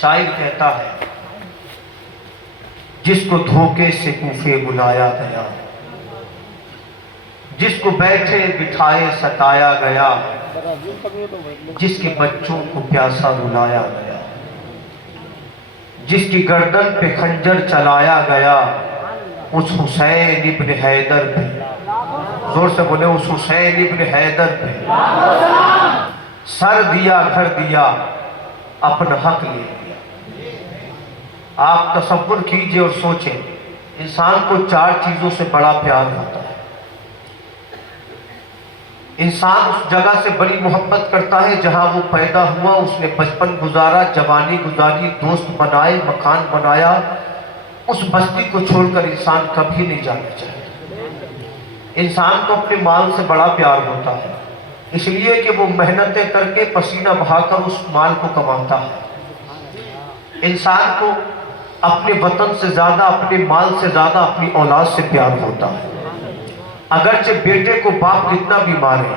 شاعر کہتا ہے جس کو دھوکے سے کوفے بلایا گیا، جس کو بیٹھے بٹھائے ستایا گیا، جس کے بچوں کو پیاسا رلایا گیا، جس کی گردن پہ خنجر چلایا گیا، اس حسین ابن حیدر پہ، زور سے بولے، اس حسین ابن حیدر پہ سر دیا، گھر دیا، اپنا حق لے لیا۔ آپ تصور کیجئے اور سوچیں، انسان کو 4 چیزوں سے بڑا پیار ہوتا ہے۔ انسان اس جگہ سے بڑی محبت کرتا ہے جہاں وہ پیدا ہوا، اس نے بچپن گزارا، جوانی گزاری، دوست بنائے، مکان بنایا۔ اس بستی کو چھوڑ کر انسان کبھی نہیں جانا چاہتا۔ انسان کو اپنے مال سے بڑا پیار ہوتا ہے، اس لیے کہ وہ محنتیں کر کے پسینہ بہا کر اس مال کو کماتا ہے۔ انسان کو اپنے وطن سے زیادہ، اپنے مال سے زیادہ اپنی اولاد سے پیار ہوتا ہے۔ اگرچہ بیٹے کو باپ کتنا بھی مارے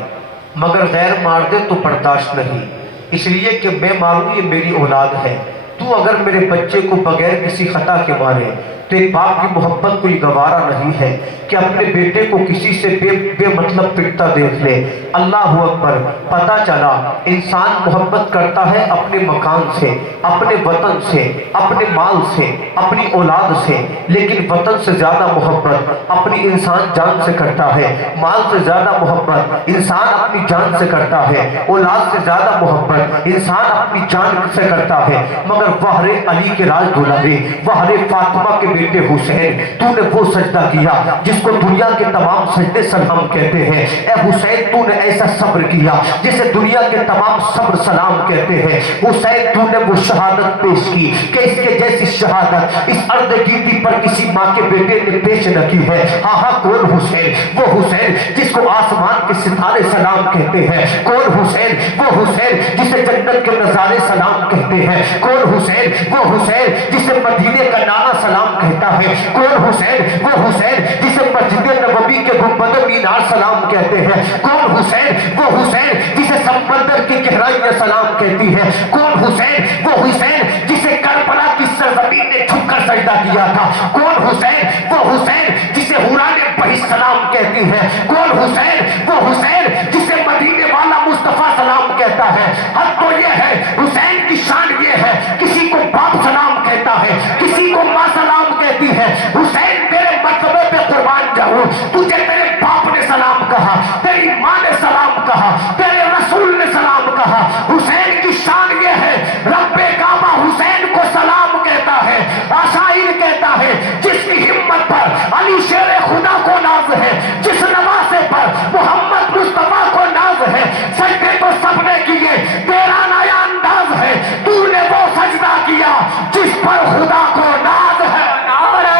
مگر غیر مار دے تو برداشت نہیں، اس لیے کہ میں ماروں یہ میری اولاد ہے۔ تو اگر میرے بچے کو بغیر کسی خطا کے مارے تو ایک باپ کی محبت کوئی گوارا نہیں ہے کہ اپنے بیٹے کو کسی سے بے مطلب پٹتا دیکھ لے۔ اللہ اکبر! پتہ چلا انسان محبت کرتا ہے اپنے مکان سے، اپنے وطن سے، اپنے مال سے، اپنی اولاد سے، لیکن وطن سے زیادہ محبت اپنی انسان جان سے کرتا ہے، مال سے زیادہ محبت انسان اپنی جان سے کرتا ہے، اولاد سے زیادہ محبت انسان اپنی جان سے کرتا ہے۔ مگر وہر علی کے راج دولہے، وہر فاطمہ کے بیٹے حسین، تو نے وہ سجدہ کیا جس کو دنیا کے تمام سجدے سلام کہتے ہیں۔ اے حسین، تو نے ایسا صبر کیا جسے دنیا کے تمام صبر سلام کہتے ہیں۔ حسین، تو نے وہ شہادت پیش کی کہ اس کے جیسی شہادت اس ارض گیتی پر کسی ماں کے بیٹے نے پیش نہ کی ہے۔ ہاں ہاں، کون حسین؟ وہ حسین جس کو آسمان کے ستارے سلام کہتے ہیں۔ کون حسین؟ وہ حسین جسے جنت کے نظارے سلام کہتے ہیں۔ کون حسین؟ وہ حسین جسے مدینے کا نعرہ سلام کہتا ہے۔ کون حسین؟ وہ حسین جسے مسجد نبوی کے گنبد مینار سلام کہتے ہیں۔ کون حسین؟ وہ حسین جسے سمندر کی گہرائیاں سلام کہتی ہے۔ کون حسین؟ وہ حسین جسے کربلا کی سرزمین نے جھک کر سجدہ کیا تھا۔ کون حسین؟ وہ حسین جسے حوران بہشت سلام کہتی ہے۔ کون حسین؟ وہ حسین جسے مدینے والا مصطفیٰ سلام کہتا ہے۔ حد تو یہ ہے، حسین کی شان یہ ہے، کسی کو باپ سلام کہتا ہے، کسی کو ماں سلام کہتی ہے۔ حسین، تیرے مرتبے پہ قربان جاؤں، تجھے میرے باپ نے سلام کہا، تیری ماں نے سلام کہا، تیرے رسول نے سلام کہا۔ حسین کی شان یہ ہے، رب کعبہ حسین کو سلام کہتا ہے۔ عشائر کہتا ہے جس کی ہمت پر علی شیر خدا کو ناز ہے، جس نواسے پر محمد مصطفیٰ کو ناز ہے۔ سجدے تو سب نے کیے، تیرا نیا انداز ہے، تو نے وہ سجدہ کیا جس پر خدا کو ناز ہے۔ نعرہ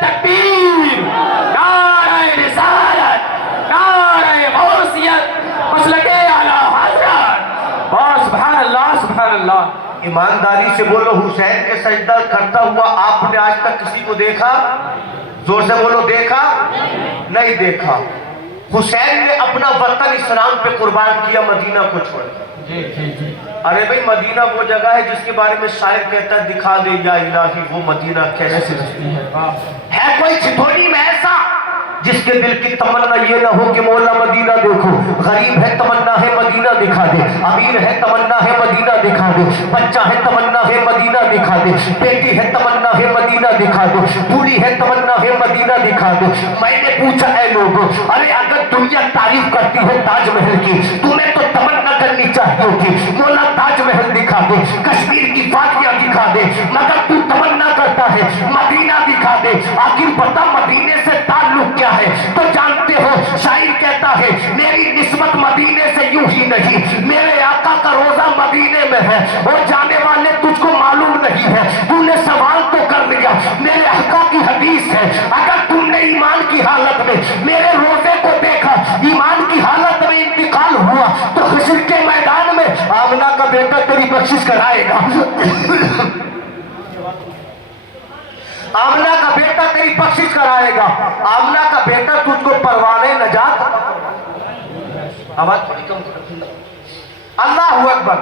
تکبیر، نعرہ رسالت، نعرہ غوثیت، مسلک اعلی حضرت۔ اور سبحان اللہ، سبحان اللہ۔ ایمانداری سے بولو، حسین کے سجدہ کرتا ہوا آپ نے آج تک کسی کو دیکھا؟ زور سے بولو، دیکھا؟ نہیں دیکھا۔ حسین نے اپنا وطن اسلام پہ قربان کیا مدینہ کو چھوڑ کر۔ ارے بھئی، مدینہ وہ جگہ ہے جس کے بارے میں شاعر کہتا ہے، دکھا دے یا الہی وہ مدینہ کیسے رہتی ہے۔ کوئی چھتونی میں ایسا جس کے دل کی تمنا یہ نہ ہو کہ مولا مدینہ دیکھو؟ غریب ہے تمنا ہے مدینہ دکھا دے، امیر ہے تمنا ہے مدینہ دکھا دے، بچہ ہے تمنا ہے مدینہ دکھا دے، بیٹی ہے تمنا ہے مدینہ دکھا دے، بوڑھی ہے تمنا ہے مدینہ دکھا دے۔ میں نے پوچھا، اے لوگوں، ارے اگر دنیا تعریف کرتی ہے تاج محل کی، تمہیں تو تمنا کرنی چاہیے کہ مولا تاج محل دکھا دے، کشمیر کی وادیاں دکھا دے، مگر تو تمنا کرتا ہے مدینہ دکھا دے۔ آخر پتہ مدینے سے تعلق کیا ہے تو جانتے ہو؟ شاعر کہتا ہے میری نسبت مدینے سے یوں ہی نہیں، میرے آقا کا روزہ مدینے میں ہے، اور جانے والے تجھ کو معلوم نہیں ہے، تو نے سوال تو کر لیا۔ میرے آقا کی حدیث ہے، اگر تم نے ایمان کی حالت میں میرے روزے کو دیکھا، ایمان کی حالت میں انتقال ہوا، تو حشر کے میدان میں آمنہ کا بیٹا تیری بخشش کرائے گا۔ آمنہ کا بیٹا تیری بخشش کرائے گا۔ آمنہ کا بیٹا تجھ کو پروانے نجات۔ آواز تھوڑی کم کرو۔ اللہ اکبر۔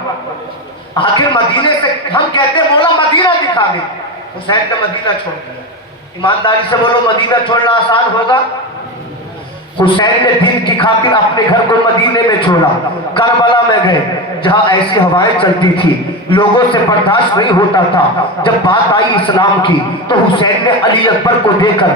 آخر مدینے سے ہم کہتے ہیں مولا دی، حسین نے مدینہ چھوڑ دیا۔ ایمانداری سے بولو، مدینہ چھوڑنا آسان ہوگا؟ حسین نے دین کی خاطر اپنے گھر کو مدینے میں چھوڑا، کربلا میں گئے جہاں ایسی ہوائیں چلتی تھی لوگوں سے برداشت نہیں ہوتا تھا۔ جب بات آئی اسلام کی تو حسین نے علی اکبر کو دے کر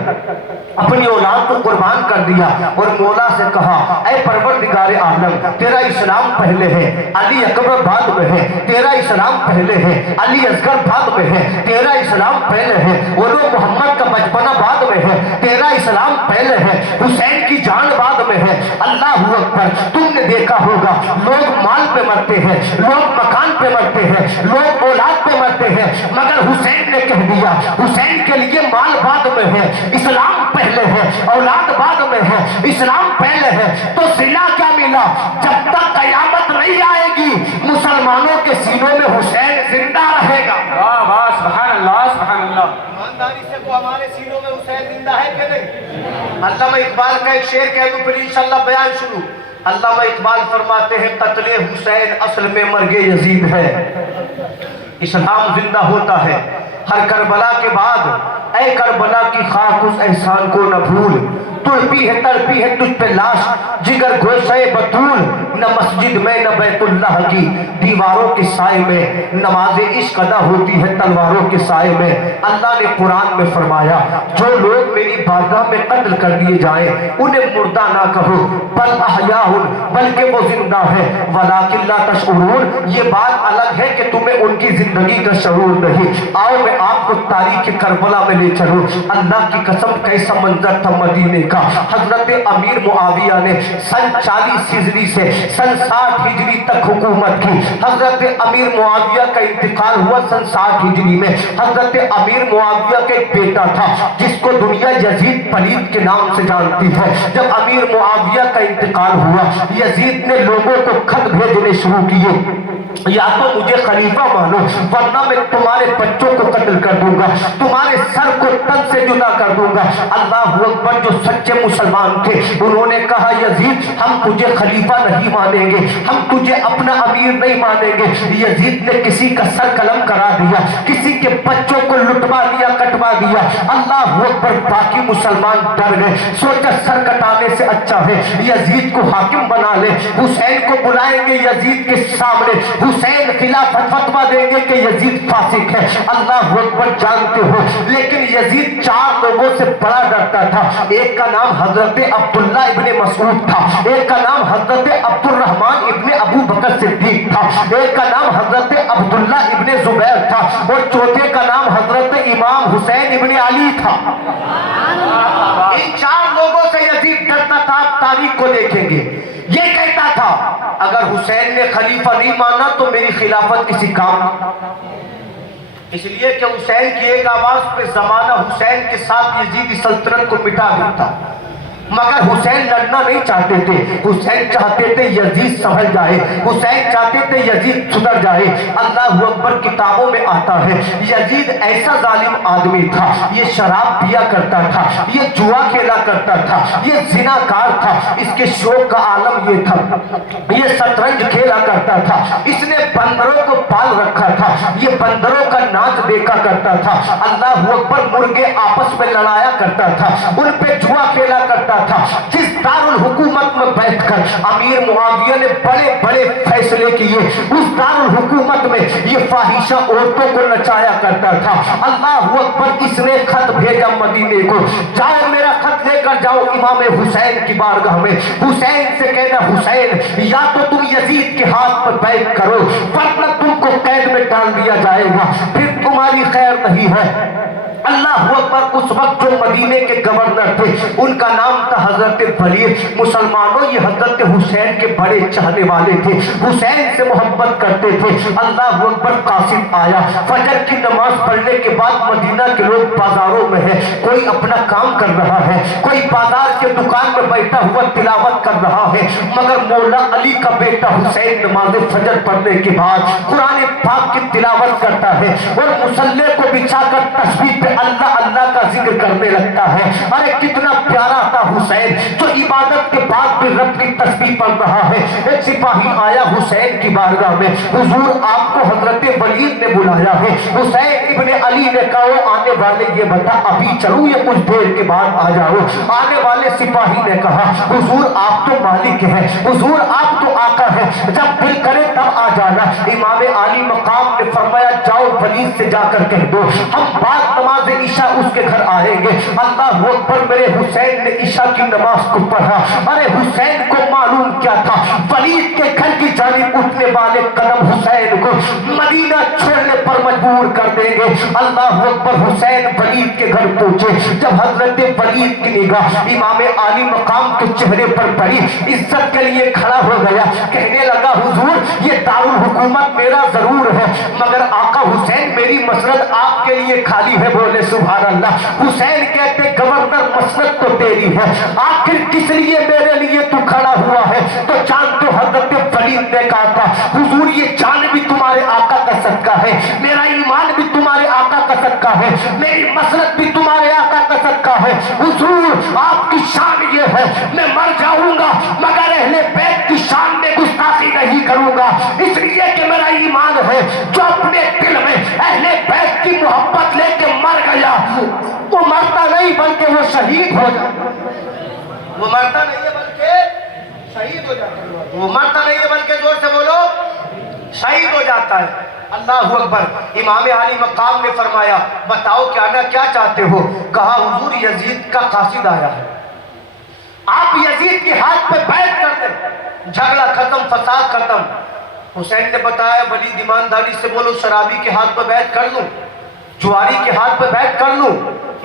اپنی اولاد کو قربان کر دیا اور مولا سے کہا، اے پروردگار عالم، تیرا اسلام پہلے ہے، علی اکبر بعد میں ہے، تیرا اسلام پہلے ہے، علی اصغر بعد میں ہے، تیرا اسلام پہلے ہے، اور وہ محمد کا بچپنا بعد میں ہے، تیرا اسلام پہلے ہے، حسین کی جان بعد میں ہے۔ اللہ اکبر۔ تم نے دیکھا ہوگا لوگ مال پہ مرتے ہیں، لوگ مکان پہ مرتے ہیں، لوگ اولاد پہ مرتے ہیں، مگر حسین نے کہہ دیا حسین کے لیے مال بعد میں ہے، اسلام پہلے ہے، اولاد بعد میں ہے، اسلام پہلے ہے۔ تو صلہ کیا ملا؟ جب تک قیامت نہیں آئے گی مسلمانوں کے سینوں میں حسین زندہ رہے گا۔ واہ واہ، سبحان اللہ سبحان اللہ۔ ایمانداری سے وہ ہمارے سینوں میں حسین زندہ ہے کہ نہیں؟ علامہ اقبال کا ایک شعر کہہ دوں پھر انشاءاللہ بیان شروع۔ علامہ اقبال فرماتے ہیں، قتل حسین اصل میں مرگ یزید ہے، اسلام زندہ ہوتا ہے ہر کربلا کے بعد۔ اے کربلا کی خاک اس احسان کو نہ بھول، تڑپی ہے تجھ پہ لاش جگر گوشہ بطول، نہ مسجد میں نہ بیت اللہ کی دیواروں کے سائے میں نماز عشق ادا ہوتی ہے تلواروں کے سائے میں۔ اللہ نے قرآن میں فرمایا، جو لوگ میری بارگاہ میں قتل کر دیے جائیں انہیں مردہ نہ کہو بل احیاء، بلکہ وہ زندہ ہے، ولکن لا تشعرون، یہ بات الگ ہے کہ تمہیں ان کی زندگی کا شعور نہیں۔ آؤ میں آپ کو تاریخ کربلا میں لے چلوں۔ اللہ کی قسم کیسا منظر تھا مدینے کا۔ حضرت امیر معاویہ نے سن 40 ہجری سے سن 60 ہجری تک حکومت کی۔ حضرت امیر معاویہ کا انتقال ہوا سن 60 ہجری میں۔ حضرت امیر معاویہ کا ایک بیٹا تھا جس کو دنیا یزید پلید کے نام سے جانتی ہے۔ جب امیر معاویہ کا انتقال ہوا یزید نے لوگوں کو خط بھیجنے شروع کیے، یا تو مجھے خلیفہ مانو ورنہ میں تمہارے بچوں کو قتل کر دوں گا، تمہارے سر کو تن سے جدا کر دوں گا۔ اللہ اکبر۔ جو سچے مسلمان تھے انہوں نے کہا، یزید ہم تجھے خلیفہ نہیں مانیں گے، ہم تجھے اپنا امیر نہیں مانیں گے۔ یزید نے کسی کا سر قلم کرا دیا، کسی کے بچوں کو لٹوا دیا، کٹوا دیا۔ اللہ اکبر۔ باقی مسلمان ڈر گئے، سوچا سر کٹانے سے اچھا ہے یزید کو حاکم بنا لے، حسین کو بلائیں گے یزید کے سامنے، حسین خلافت فتویٰ دیں گے کہ یزید فاسق ہے۔ اللہ اکبر۔ جانتے ہو لیکن یزید 4 لوگوں سے بڑا ڈرتا تھا۔ ایک کا نام حضرت عبداللہ ابن مسعود تھا، ایک کا نام حضرت عبد الرحمن ابن ابو بکر صدیق تھا، ایک کا نام حضرت عبداللہ ابن زبیر تھا، اور چوتھے کا نام حضرت امام حسین ابن علی تھا۔ ان 4 لوگوں سے یزید ڈرتا تھا۔ آپ تاریخ کو دیکھیں گے، یہ کہتا تھا اگر حسین نے خلیفہ نہیں مانا تو میری خلافت کسی کام، اس لیے کہ حسین کی ایک آواز پہ زمانہ حسین کے ساتھ یزیدی سلطنت کو مٹا دیتا، مگر حسین لڑنا نہیں چاہتے تھے۔ حسین چاہتے تھے یزید سنبھل جائے، حسین چاہتے تھے یزید سدھر جائے۔ اللہ اکبر۔ کتابوں میں آتا ہے یزید ایسا ظالم آدمی تھا، یہ شراب پیا کرتا تھا، یہ جوا کھیلا کرتا تھا، یہ زنا کار تھا، اس کے شوق کا عالم یہ تھا، یہ شطرنج کھیلا کرتا تھا، اس نے بندروں کو پال رکھا تھا، یہ بندروں کا ناچ دیکھا کرتا تھا۔ اللہ اکبر۔ مرغے آپس میں لڑایا کرتا تھا، ان پہ جوا کھیلا کرتا تھا۔ جس دارالحکومت میں بیٹھ کر امیر معاویہ نے بڑے بڑے فیصلے کیے، اس دارالحکومت میں یہ فاحشہ عورتوں کو نچایا کرتا تھا۔ اللہ اکبر۔ اس نے خط بھیجا مدینے کو، جاؤ میرا خط لے کر جاؤ امام حسین کی بارگاہ میں، حسین سے کہنا حسین یا تو تم یزید کے ہاتھ پر بیعت کرو ورنہ تم کو قید میں ڈال دیا جائے گا، پھر تمہاری خیر نہیں ہے۔ اللہ اکبر۔ اس وقت جو مدینے کے گورنر تھے ان کا نام تھا حضرت ولید۔ مسلمانوں یہ حضرت حسین کے بڑے چاہنے والے تھے، حسین سے محبت کرتے تھے۔ اللہ اکبر۔ قاصد آیا، فجر کی نماز پڑھنے کے بعد مدینہ کے لوگ بازاروں میں ہیں، کوئی اپنا کام کر رہا ہے، کوئی بازار کے دکان میں بیٹھا ہوا تلاوت کر رہا ہے، مگر مولا علی کا بیٹا حسین نماز فجر پڑھنے کے بعد قرآن پاک کی تلاوت کرتا ہے اور مصلی کو بچھا کر تسبیح پہ اللہ اللہ کا ذکر کرنے لگتا ہے. ارے کتنا پیارا تھا حسین جو عبادت کے بعد بھی رب کی تسبیح پڑھ رہا ہے. ایک سپاہی آیا حسین کی بارگاہ میں, حضور آپ کو حضرت ولید نے بلایا ہے. حسین ابن علی نے کہا آنے والے یہ بتا ابھی چلوں یا کچھ دیر کے بعد آ جاؤ. آنے والے سپاہی نے کہا حضور آپ تو مالک ہیں, حضور آپ تو آقا ہیں, جب دل کرے تب آ جانا. امام عالی مقام نے فرمایا جاؤ ولید سے جا کر کہہ دو ہم بعد نماز عشاء اس کے گھر آئیں گے. اللہ اکبر. میرے حسین نے عشاء کی نماز کو پڑھا. ارے حسین کو معلوم کیا تھا ولید کے گھر کی جانب اٹھنے والے قدم حسین کو مدینہ چھوڑنے پر مجبور کر دیں گے. اللہ اکبر. حسین ولید کے گھر پہنچے. جب حضرت ولید کی نگاہ امام عالی مقام کے چہرے پر پڑی عزت کے لیے کھڑا ہو گیا. کہنے لگا حضور یہ دارالحکومت میرا ضرور ہے مگر آقا حسین میری مسند آپ کے لیے خالی ہے. بولے سبحان اللہ. حسین کہتے گورنر مسند تو تیری ہے آخر کس لیے میرے لیے تو کھڑا ہوا ہے. تو جان تو حضرت ولید نے کہا تھا حضور یہ جان بھی تمہارے آقا کا صدقہ ہے, میرا ایمان بھی تمہارے آقا کا صدقہ ہے, میری مسند بھی تمہارے آقا کا صدقہ ہے. حضور آپ کی شان یہ ہے میں مر جاؤں گا مگر اہل بیت کی شان میں گستاخی نہیں کروں گا, اس لیے کہ میرا ایمان ہے جو اپنے دل میں اہل بیت کی محبت لے کے مر گیا وہ مرتا نہیں بلکہ وہ شہید ہو جاتا. وہ مرتا نہیں ہے بلکہ شہید ہو جاتا ہے. وہ مرتا نہیں ہے بلکہ زور سے بولو شہید ہو جاتا ہے. اللہ اکبر. امام عالی مقام نے فرمایا بتاؤ کیا چاہتے ہو. کہا حضور یزید کا قاصد آیا ہے آپ یزید کے ہاتھ پہ بیعت کر دیں جھگڑا ختم فساد ختم. حسین نے بتایا ولید ایمانداری سے بولو شرابی کے ہاتھ پہ بیعت کر لوں جواری کے ہاتھ پہ بیعت کر لوں.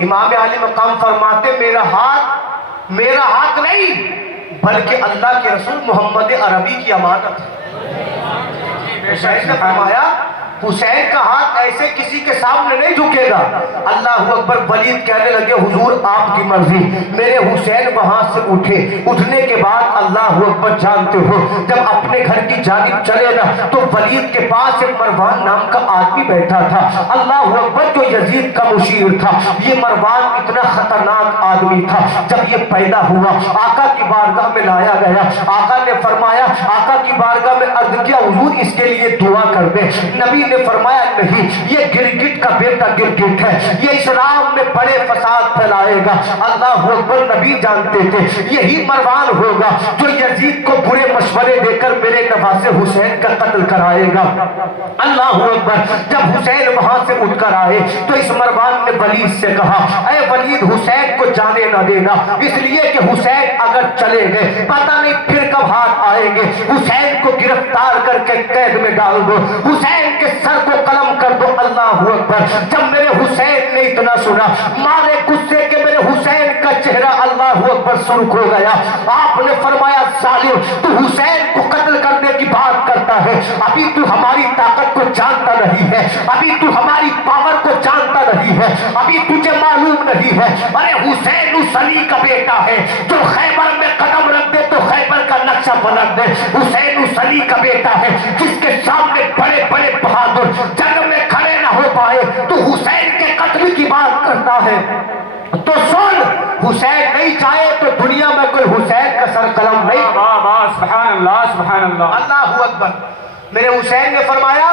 امام عالی مقام فرماتے میرا ہاتھ نہیں بلکہ اللہ کے رسول محمد عربی کی امانت ہے. حسین نے فرمایا حسین کا ہاتھ ایسے کسی کے سامنے نہیں جھکے گا. اللہ اکبر. ولید کہنے لگے حضور آپ کی مرضی. میرے حسین وہاں سے اٹھنے کے بعد اللہ اکبر جانتے ہو جب اپنے گھر کی جانب چلے نا تو ولید کے پاس ایک مروان نام کا آدمی بیٹھا تھا. اللہ اکبر. جو یزید کا مشیر تھا. یہ مروان اتنا خطرناک آدمی تھا. جب یہ پیدا ہوا آقا کی بارگاہ میں لایا گیا. آقا نے فرمایا آقا کی بارگاہ میں عرض کیا حضور اس کے لیے دعا کر دے. نبی نے فرمایا نہیں یہ گرگٹ کا بیٹا گرگٹ ہے یہ اسلام میں بڑے فساد پھیلائے گا. اللہ اکبر. نبی جانتے تھے یہی مروان ہوگا جو یزید کو برے مشورے دے کر میرے نواسے حسین کا قتل کرائے گا. اللہ اکبر. جب حسین وہاں سے اٹھ کر آئے تو اس مروان نے ولید سے کہا اے ولید حسین کو جانے نہ دینا اس لیے کہ حسین اگر چلے گئے پتہ نہیں پھر کب ہاتھ آئیں گے. حسین کو گرفتار کر کے قید میں ڈال دو حسین کے سر کو قلم کر دو. اللہ اکبر. جب میرے حسین نے اتنا سنا مارے غصے کے میرے حسین کا چہرہ اللہ اکبر سرخ ہو گیا. آپ نے فرمایا ظالم تو حسین کو قتل کرنے کی بات کرتا ہے ابھی تو ہماری طاقت کو جانتا نہیں ہے ابھی تو ہماری پاور کو جانتا نہیں ہے ابھی تجھے معلوم نہیں ہے. ارے حسین اس علی کا بیٹا ہے جو خیبر میں قدم رکھ دے تو خیبر کا نقشہ پلٹ دے. حسین اس علی کا بیٹا ہے جس کے سامنے بڑے بڑے بہادر جنگ میں کھڑے نہ ہو پائے تو حسین کے قتل کی بات کرتا ہے. تو سن حسین نہیں چاہے تو دنیا میں کوئی حسین کا سر قلم نہیں. سبحان اللہ سبحان اللہ. اللہ اکبر. میرے حسین نے فرمایا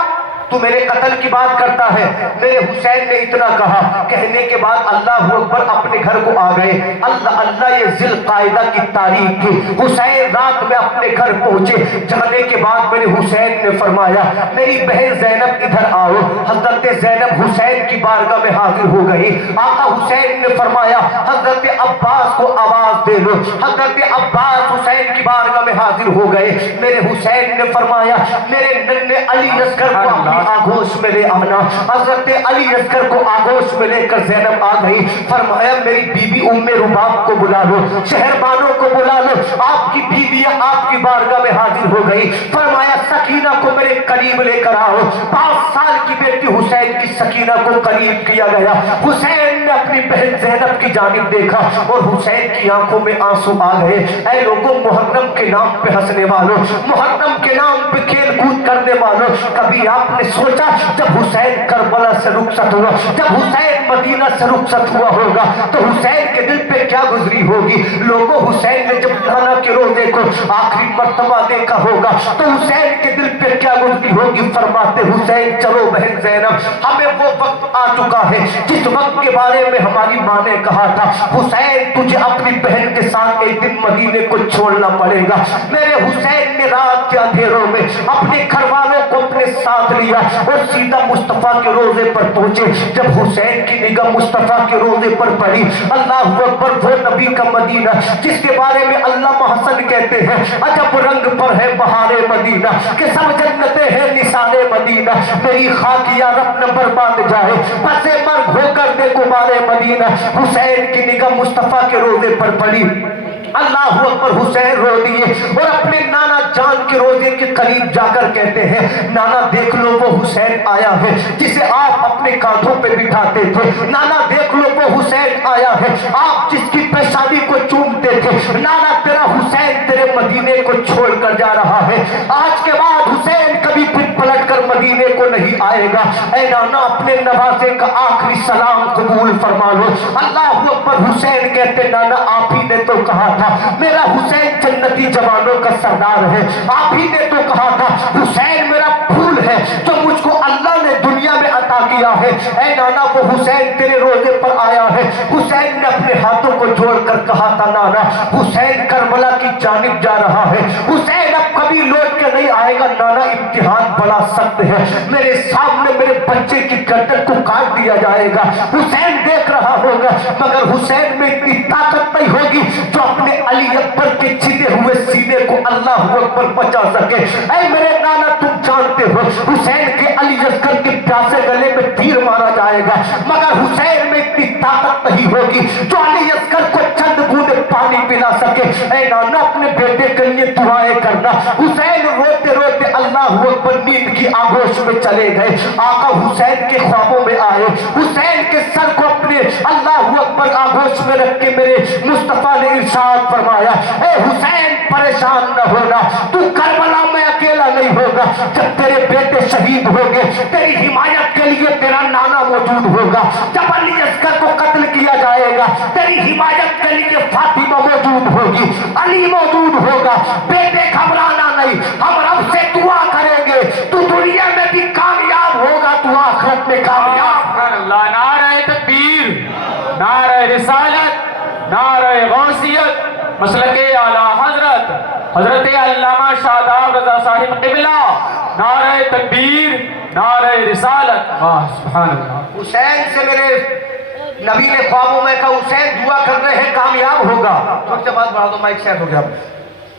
تو میرے قتل کی بات کرتا ہے. میرے حسین نے اتنا کہا کہنے کے بعد اللہ اکبر اپنے گھر کو آ گئے. اللہ اللہ یہ ذی القاعدہ کی تاریخ تھی. حسین رات میں اپنے گھر پہنچے. جانے کے بعد میرے حسین نے فرمایا میری بہن زینب ادھر آؤ. حضرت زینب حسین کی بارگاہ میں حاضر ہو گئی. آقا حسین نے فرمایا حضرت عباس کو آواز دے لو. حضرت عباس حسین کی بارگاہ میں حاضر ہو گئے. میرے حسین نے فرمایا میرے ننھے علی اصغر کو آگوش میں لے آنا. حضرت علی اصغر کو آگوش میں لے کر زینب آ گئی. فرمایا میری بی بی ام رباب کو بلا لو شہربانوں کو بلا لو. آپ کی بیویاں آپ کی بارگاہ میں حاضر ہو گئی. فرمایا سکینہ کو میرے قریب لے کر آؤ. 5 سال کی بیٹی حسین کی سکینہ کو قریب کیا گیا. حسین نے اپنی بہن زینب کی جانب دیکھا اور حسین کی آنکھوں میں آنسو آ گئے. اے لوگوں محرم کے نام پہ ہنسنے والوں محرم کے نام پہ کھیل کود کرنے والوں کبھی آپ نے سوچا جب حسین کربلا سے رخصت ہوا، جب حسین مدینہ سے رخصت ہوا ہوگا تو حسین کے دل پہ کیا گزری ہوگی۔ لوگوں حسین نے جب نانا کے روزے کو آخری مرتبہ دیکھا ہوگا تو حسین کے دل پہ کیا گزری ہوگی۔ فرماتے حسین چلو بہن زینب، ہمیں وہ وقت آ چکا ہے جس وقت کے بارے میں ہماری ماں نے کہا تھا حسین تجھے اپنی بہن کے ساتھ ایک دن مدینے کو چھوڑنا پڑے گا۔ میرے حسین نے رات کے اندھیروں میں اپنے گھر والوں کو اپنے ساتھ لیا اور سیدھا مصطفیٰ کے روزے پر پہنچے۔ جب حسین کی نگاہ مصطفیٰ کے روزے پر پڑی، اللہ اکبر، وہ نبی کا مدینہ جس کے بارے میں علامہ حسن کہتے ہیں عجب رنگ پر ہے بہار مدینہ کہ سب جنتیں ہیں نثار مدینہ، میری خاک یا رب نہ برباد جائے پس مرگ ہو کر دے غبار مدینہ۔ حسین کی نگاہ مصطفیٰ کے روزے پر پڑی، اللہ اکبر، حسین رو دیے اور اپنے نانا جان کے روزے کے قریب جا کر کہتے ہیں نانا دیکھ لو وہ حسین آیا ہے جسے آپ اپنے کاندھوں پہ بٹھاتے تھے، نانا دیکھ لو وہ حسین آیا ہے آپ جس کی پیشانی کو چومتے تھے، نانا تیرا حسین تیرے مدینے کو چھوڑ کر جا رہا ہے، آج کے بعد حسین کبھی پھر پلٹ کر مدینے کو نہیں آئے گا، اے نانا اپنے نوازے کا آخری سلام قبول فرما لو۔ اللہ اکبر، حسین کہتے نانا آپ ہی نے تو کہا تھا میرا حسین جنتی جوانوں کا سردار ہے، آپ ہی نے تو کہا تھا حسین میرا پھول ہے جو مجھ کو اللہ نے دنیا میں عطا کیا ہے، اے نانا وہ حسین تیرے روزے پر آیا ہے۔ حسین نے اپنے ہاتھوں کو جوڑ کر کہا تھا نانا حسین کربلا کی جانب جا رہا ہے، حسین اب کبھی لوٹ کے نہیں آئے گا، نانا امتحان بڑا سخت ہے، میرے سامنے میرے بچے کی گردن کو کاٹ دیا جائے گا، حسین دیکھ رہا ہوگا مگر حسین میں اتنی طاقت نہیں ہوگی جو اپنے علی اکبر کے چیدے ہوئے سینے کو اللہ اکبر بچا سکے۔ اے میرے نانا تم جانتے ہو حسین کے علی اصغر کے پیاسے گلے میں تیر مارا جائے گا مگر حسین میں اتنی طاقت نہیں ہوگی جو علی اصغر کو چند بوندے پانی پلا سکے۔ اے نانا اپنے بیٹے کے لیے دعائیں کرنا۔ حسین روتے روتے اللہ اکبر نیند کی آغوش میں چلے گئے، آقا حسین کے خوابوں میں آئے، حسین کے سر کو اپنے اللہ اکبر آغوش میں رکھ کے میرے مصطفیٰ نے ارشاد فرمایا اے حسین پریشان نہ ہونا، تو کربلا میں اکیلا نہیں ہوگا، جب تیرے بیٹے شہید ہوگے تیری حمایت کے لیے تیرا نانا موجود ہوگا، جب علی اصغر کو قتل کیا جائے گا تیری حمایت کے لیے فاطمہ موجود ہوگی، علی موجود ہوگا، بیٹے گھبرانا نہیں، ہم رب سے دعا کریں گے تو دنیا میں بھی کامیاب ہوگا تو آخرت میں کامیاب۔ اللہ، نعرہ تکبیر، نعرہ رسالت، نعرہ غوثیت، مسلک اعلیٰ حضرت علامہ شاداب رضا صاحب قبلہ، نعرہ تکبیر، نعرہ رسالت، سبحان اللہ۔ حسین سے میرے نبی نے خوابوں میں کہا حسین دعا کر رہے ہیں کامیاب ہوگا، تھوڑی سی بات بڑھا دو مائک شیئر ہو گیا۔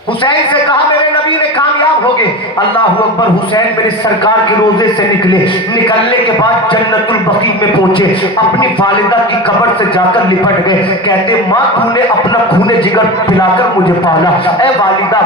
حسین سے کہا میرے نبی نے کامیاب ہوگے، اللہ اکبر، حسین میرے سرکار کے روزے سے نکلے، نکلنے کے بعد جنت البقیع میں پہنچے، اپنی والدہ کی قبر سے جا کر لپٹ گئے، کہتے ماں تو نے اپنا خون جگر پلا کر مجھے پالا، اے والدہ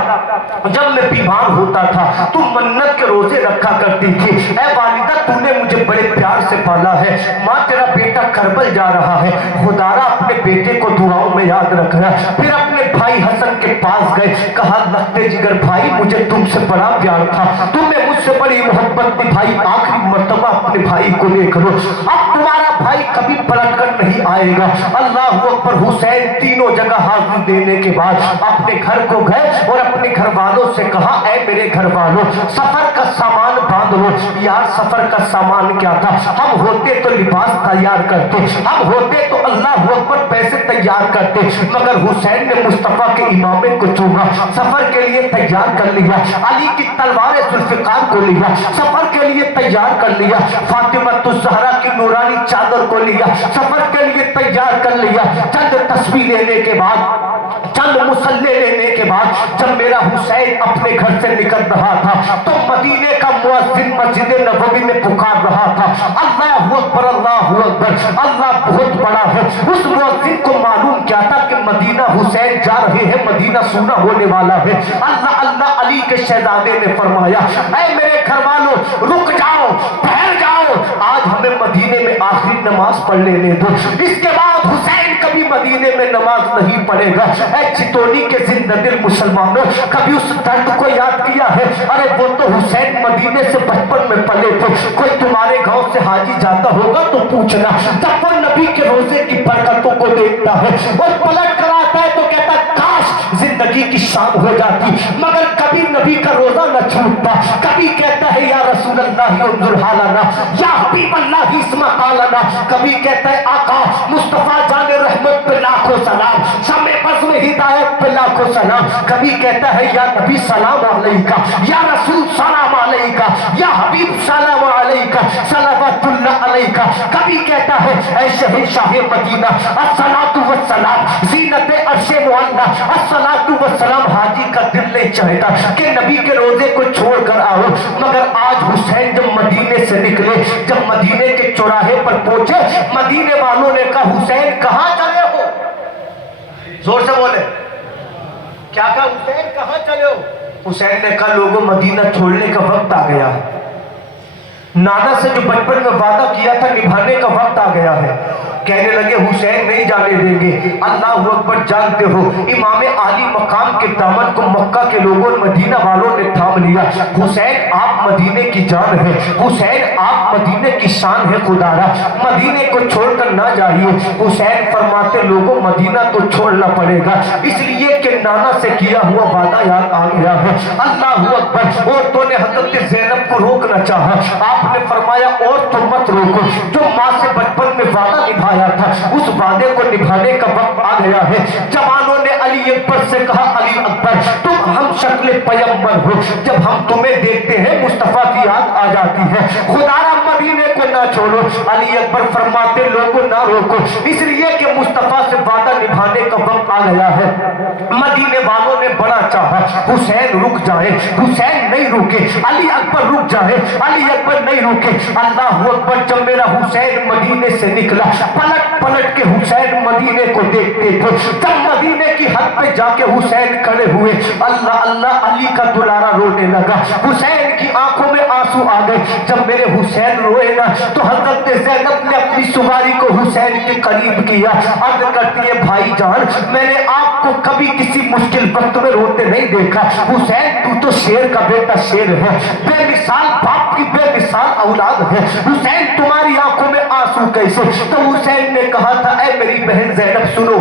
جب میں بیمار ہوتا تھا تو منت کے روزے رکھا کرتی تھی، اے والدہ تو نے مجھے بڑے پیار سے پالا ہے، ماں تیرا بیٹا کربل جا رہا ہے، خدا را اپنے بیٹے کو دعاؤں میں یاد رکھنا۔ پھر اپنے بھائی حسن کے پاس گئے، کہا لگتے جگر بھائی مجھے تم سے بڑا پیار تھا، تم نے مجھ سے بڑی محبت دی، بھائی آخری مرتبہ اپنے بھائی کو لے کرو، اب تمہارا بھائی کبھی پلٹ کر نہیں آئے گا۔ اللہ اکبر، حسین تینوں جگہ حاضری دینے کے بعد اپنے گھر کو گئے اور اپنے گھر والوں سے کہا اے میرے گھر والوں سفر کا سامان باندھ لو۔ یار سفر کا سامان کیا تھا، ہم ہوتے تو لباس تیار کرتے، ہم ہوتے تو اللہ اکبر پیسے تیار کرتے، مگر حسین نے مصطفیٰ کے امامے کو چوما، سفر کے لیے تیار کر لیا، علی کی تلوار ذوالفقار کو لیا، سفر کے لیے تیار کر لیا، فاطمہ الزہرا کی نورانی چادر کو لیا، سفر کے لیے تیار کر لیا۔ چند تسبیح لینے کے بعد، چند مصلے لینے کے بعد جب میرا حسین اپنے گھر سے نکل رہا تھا تو مدینے کا مؤذن مسجد نبوی میں پکار رہا تھا اللہ اکبر اللہ اکبر، اللہ بہت بڑا ہے۔ اس مؤذن کو معلوم کیا تھا کہ مدینہ حسین جا رہے ہیں، مدینہ سونا ہونے والا ہے۔ اللہ اللہ، علی کے شہزادے نے فرمایا اے میرے گھر والوں رک جاؤ، ٹھہر جاؤ، آج ہمیں مدینے میں آخری نماز پڑھ لینے دو، اس کے بعد حسین کبھی مدینے میں نماز نہیں پڑھے گا۔ اے چتونی کے زندہ دل مسلمانوں، کبھی اس درد کو یاد کیا ہے؟ ارے وہ تو حسین مدینے سے بچپن میں پلے تھے، کوئی تمہارے گاؤں سے حاجی جاتا ہوگا تو پوچھنا، جب وہ نبی کے روزے کی برکتوں کو دیکھتا ہے اور پلٹ کر آتا ہے تو کہتا ہے کاش زندگی کی شام ہو جاتی، مگر کبھی نبی کا روزہ نہ چھوٹتا، کبھی کہتا ہے یا رسول اللہ انظر حالنا، یا حبیب اللہ اسمع قالنا، کبھی کہتا ہے آقا مصطفیٰ جان رحمت پہ لاکھوں سلام، شمع بزم ہدایت پہ لاکھوں سلام، کبھی کہتا ہے یا نبی سلام علیکہ، یا رسول سلام علیکہ، یا حبیب سلام علیکہ صلوات اللہ علیکہ، کبھی کہتا ہے اے شہنشاہ مدینہ الصلاۃ والسلام زینت عرش معلا الصلاۃ والسلام۔ حاجی کا دل نہیں چاہتا کہ نبی کے روزے کو چھوڑ کر آؤ، مگر آج حسین جب مدینے سے نکلے، جب مدینے کے چوراہے پر پہنچے، مدینے والوں نے کہا حسین کہاں چلے ہو؟ زور سے بولے، کیا کہا؟ حسین کہاں چلے ہو؟ حسین نے کہا لوگوں مدینہ چھوڑنے کا وقت آ گیا ہے، نانا سے جو بچپن میں وعدہ کیا تھا نبھانے کا وقت آ گیا ہے۔ کہنے لگے حسین نہیں جانے دیں گے۔ اللہ اکبر، جانتے ہو امام عالی مقام کے دامن کو مکہ کے لوگوں مدینہ والوں نے تھام لیا۔ حسین آپ مدینے کی جان ہے، حسین آپ مدینے کی شان ہے، خدا را مدینے کو چھوڑ کر نہ جائیے۔ حسین فرماتے لوگوں مدینہ تو چھوڑنا پڑے گا، اس لیے کہ نانا سے کیا ہوا وعدہ یاد آ گیا ہے۔ اللہ اکبر، عورتوں نے حضرت زینب کو روکنا چاہا، آپ نے فرمایا عورتوں مت روکو، جو ماں سے بچپن میں وعدہ نبھایا تھا اس وعدے کو نبھانے کا وقت آ گیا ہے۔ جوانوں نے علی اکبر سے کہا علی اکبر تم ہم شکل پیغمبر ہو، جب ہم تمہیں دیکھتے ہیں مصطفیٰ کی یاد آ جاتی ہے، خدا را مدینے کو نہ چھوڑو۔ علی اکبر فرماتے لوگوں نہ روکو، اس لیے کہ مصطفیٰ سے وعدہ نبھانے کا وقت آ گیا ہے۔ مدینے والوں نے بڑا چاہا حسین رک جائے، حسین نہیں رکے، علی اکبر رک جائے، علی اکبر نہیں رکے۔ اللہ اکبر، جب میرا حسین مدینے سے نکلا، پلٹ پلٹ کے حسین مدینے کو دیکھتے تھے، جب مدینے کی حد پہ جا کے حسین کھڑے ہوئے، اللہ اللہ، علی کا دلارا رونے لگا، حسین کی آنکھوں میں آنسو آ گئے۔ جب میرے حسین روئے نا تو حضرت زینب نے اپنی سواری کو حسین کے قریب کیا، عرض کرتی ہے بھائی جان میں نے آپ کو کبھی کسی مشکل وقت میں روتے نہیں دیکھا، حسین تو شیر کا بیٹا شیر ہے، بے مثال باپ کی بے مثال اولاد ہے، حسین تمہاری آنکھوں میں آنسو کیسے؟ تو حسین نے کہا تھا اے میری بہن زینب سنو،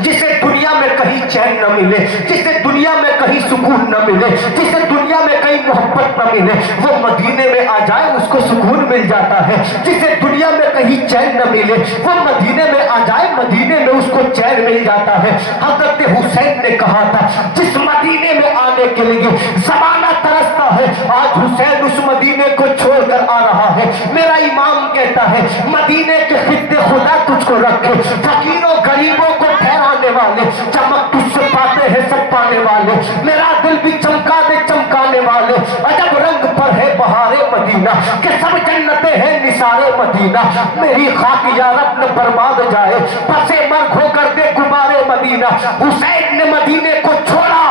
جسے دنیا میں کہیں چین نہ ملے، جسے دنیا میں کہیں سکون نہ ملے، جسے دنیا میں کہیں محبت نہ ملے، وہ مدینے میں آ جائے اس کو سکون مل جاتا ہے۔ جسے دنیا میں کہیں چین نہ ملے وہ مدینے میں آ جائے، مدینے میں اس کو چین مل جاتا ہے۔ حضرت حسین نے کہا تھا جس مدینے میں آنے کے لیے زمانہ ترستا ہے، آج حسین اس مدینے کو چھوڑ کر آ رہا ہے۔ میرا امام کہتا ہے مدینے کے خطے خدا تجھ کو رکھے، فقیروں غریبوں کو ٹھہرانے والے، چمک تجھ سے پاتے ہیں سب پانے والے، میرا دل بھی چمکا دے چمکانے والے، عجب رنگ پر ہے بہار مدینہ کہ سب جنتیں ہیں نثار مدینہ، میری خاک یا رب نہ برباد جائے، پسے مرگ ہو کر دے غبار مدینہ۔ حسین نے مدینے کو چھوڑا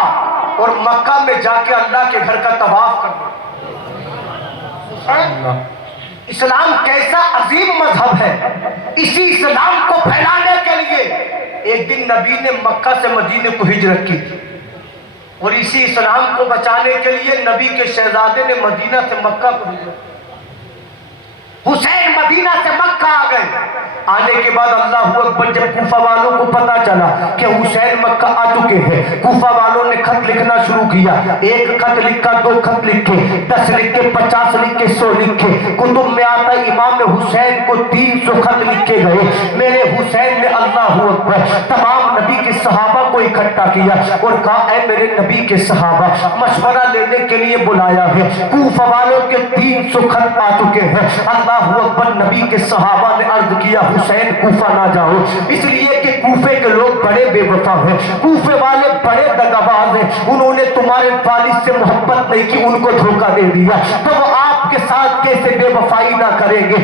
اور مکہ میں جا کے اللہ کے گھر کا طواف کر دیا۔ اسلام کیسا عظیم مذہب ہے، اسی اسلام کو پھیلانے کے لیے ایک دن نبی نے مکہ سے مدینے کو ہجرت کی تھی، اور اسی اسلام کو بچانے کے لیے نبی کے شہزادے نے مدینہ سے مکہ کو ہجرت کی۔ حسین مدینہ سے مکہ آ گئے، آنے کے بعد اللہ اکبر جب کوفہ والوں کو پتا چلا کہ حسین مکہ آ چکے ہیں، کوفہ والوں نے خط لکھنا شروع کیا، ایک خط لکھا، 2 خط لکھے، 10 لکھے، 50 لکھے، 100 لکھے، کتب میں آتا ہے امام حسین کو 300 خط لکھے گئے۔ میرے حسین نے اللہ اکبر تمام نبی کے صحابہ کو اکٹھا کیا اور کہا اے میرے نبی کے صحابہ مشورہ لینے کے لیے بلایا ہے، کوفہ والوں کے 300 خط آ چکے ہیں۔ اللہ اکبر، نبی کے صحابہ نے عرض کیا حسین کوفہ نہ جاؤ، اس لیے کہ کوفے کے لوگ بڑے بے وفا ہیں، کوفے والے بڑے دغاباز ہیں، انہوں نے تمہارے والد سے محبت نہیں کی، ان کو دھوکہ دے دیا، تو وہ آپ کے ساتھ کیسے بے وفائی نہ کریں گے،